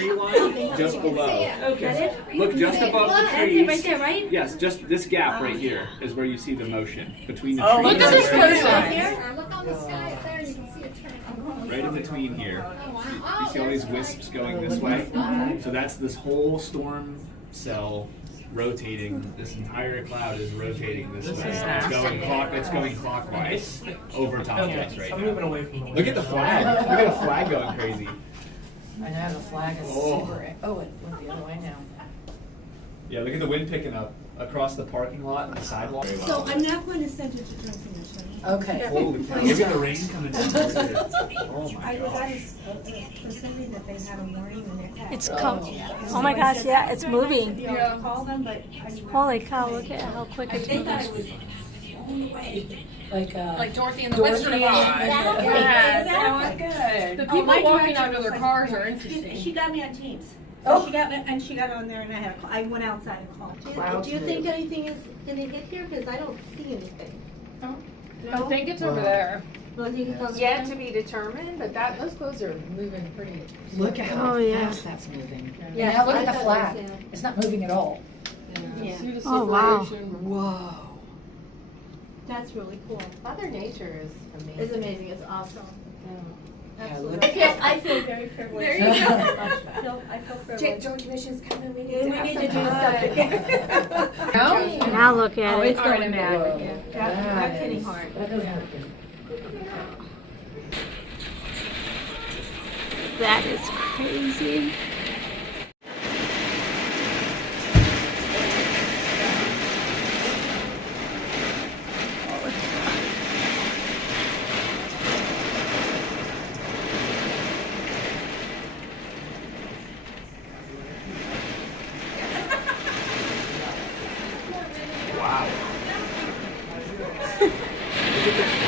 tree line just below. Okay. Look just above the That's trees. it right there, right? Yes, just this gap right here is where you see the motion between the Oh, trees. look at this person. Look on the sky up there and you can see a train. Right in between here. You see all these wisps going this way? So that's this whole storm cell rotating. This entire cloud is rotating this way. It's going clockwise over top of us right I'm now. moving away from the Look at the flag. Look at the flag going crazy. I know, the flag is Oh. super, it went the other way now. Yeah, look at the wind picking up across the parking lot and the sidewalk. So I'm not going to send it to Joint Commission. Okay. Holy cow. Look at the rain coming down. Oh my I was god. at a facility that they had a warning and they're. It's oh my gosh, yeah, it's moving. Yeah. Call them, but. Holy cow, look at how quick it's They thought moving. it was. Like Dorothy and the Wizard of Oz. Exactly. The people walking under their cars are interesting. She got me on Teams. Oh. She got me, and she got on there and I went outside and called. Do you think anything is gonna hit here? Because I don't see anything. I think it's over there. Well, you can tell me. Yet to be determined, but those clothes are moving pretty. Look at how Oh, yeah. fast that's moving. Yes, Now look I at the thought flag. it was, yeah. It's not moving at all. Yeah. See the Oh, wow. separation. Whoa. That's really cool. Mother Nature is amazing. It's amazing. It's awesome. look Absolutely. at I feel very privileged. There you go. I feel privileged. Joint Commission's coming. We Yeah, we need to do something. No? Now look at Oh, it. it's going bad. Whoa. Yeah. That That's hitting is- hard. That doesn't look good. That is crazy. Wow. Look at the